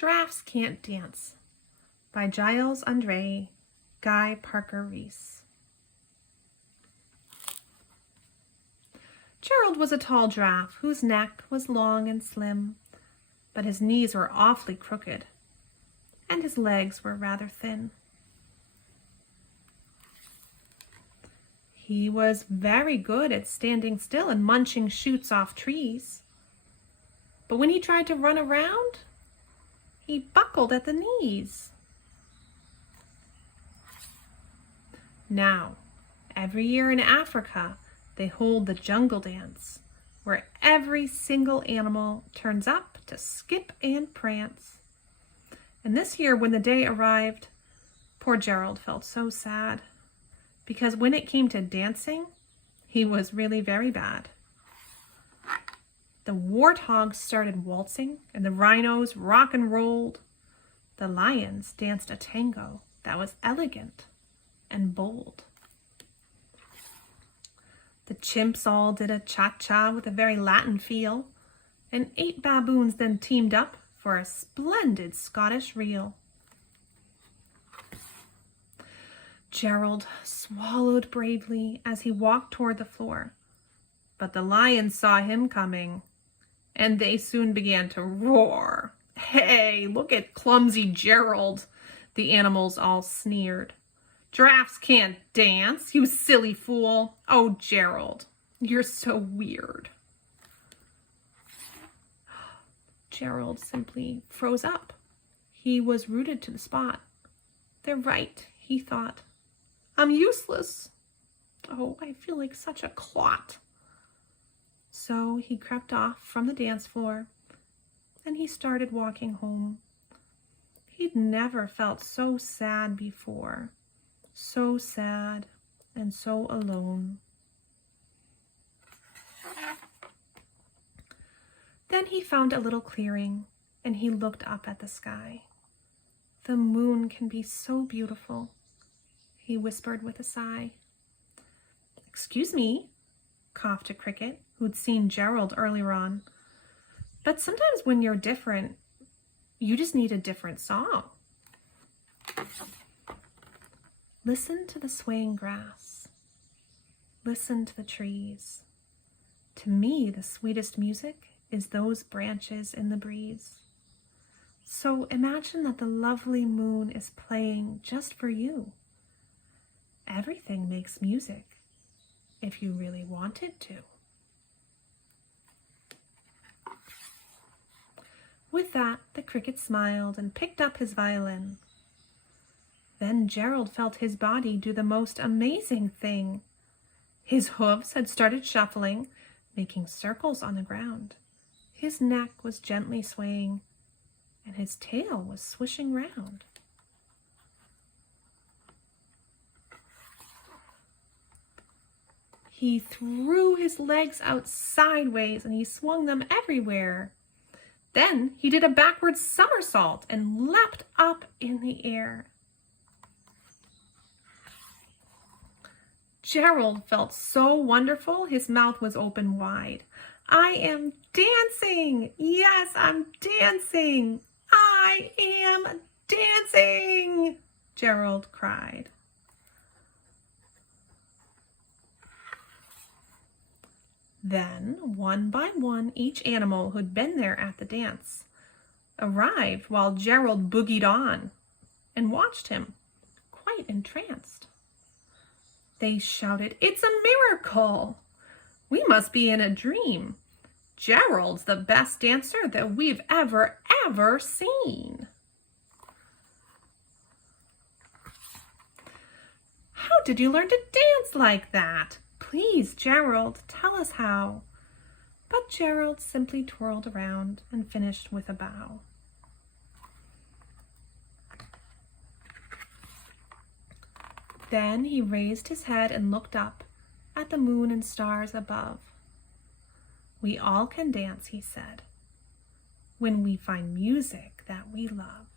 Giraffes Can't Dance by Giles Andre, Guy Parker Reese. Gerald was a tall giraffe whose neck was long and slim, but his knees were awfully crooked, and his legs were rather thin. He was very good at standing still and munching shoots off trees, but when he tried to run around, he buckled at the knees. Now, every year in Africa, they hold the jungle dance, where every single animal turns up to skip and prance. And this year, when the day arrived, poor Gerald felt so sad, because when it came to dancing, he was really very bad. The warthogs started waltzing, and the rhinos rock and rolled. The lions danced a tango that was elegant and bold. The chimps all did a cha-cha with a very Latin feel, and 8 baboons then teamed up for a splendid Scottish reel. Gerald swallowed bravely as he walked toward the floor, but the lions saw him coming, and they soon began to roar. "Hey, look at clumsy Gerald," the animals all sneered. "Giraffes can't dance, you silly fool. Oh, Gerald, you're so weird." Gerald simply froze up. He was rooted to the spot. "They're right," he thought. "I'm useless. Oh, I feel like such a clot." So he crept off from the dance floor and he started walking home. He'd never felt so sad before. So sad and so alone. Then he found a little clearing and he looked up at the sky. "The moon can be so beautiful," he whispered with a sigh. "Excuse me," coughed a cricket who'd seen Gerald earlier on, "but sometimes when you're different, you just need a different song." Listen to the swaying grass. Listen to the trees. To me, the sweetest music is those branches in the breeze. So imagine that the lovely moon is playing just for you. Everything makes music if you really want it to. With that, the cricket smiled and picked up his violin. Then Gerald felt his body do the most amazing thing. His hooves had started shuffling, making circles on the ground. His neck was gently swaying, and his tail was swishing round. He threw his legs out sideways and he swung them everywhere. Then he did a backward somersault and leapt up in the air. Gerald felt so wonderful, his mouth was open wide. "I am dancing! Yes, I'm dancing! I am dancing!" Gerald cried. Then, one by one, each animal who'd been there at the dance arrived while Gerald boogied on and watched him, quite entranced. They shouted, "It's a miracle! We must be in a dream. Gerald's the best dancer that we've ever seen." "How did you learn to dance like that? Please, Gerald, tell us how." But Gerald simply twirled around and finished with a bow. Then he raised his head and looked up at the moon and stars above. "We all can dance," he said, "when we find music that we love."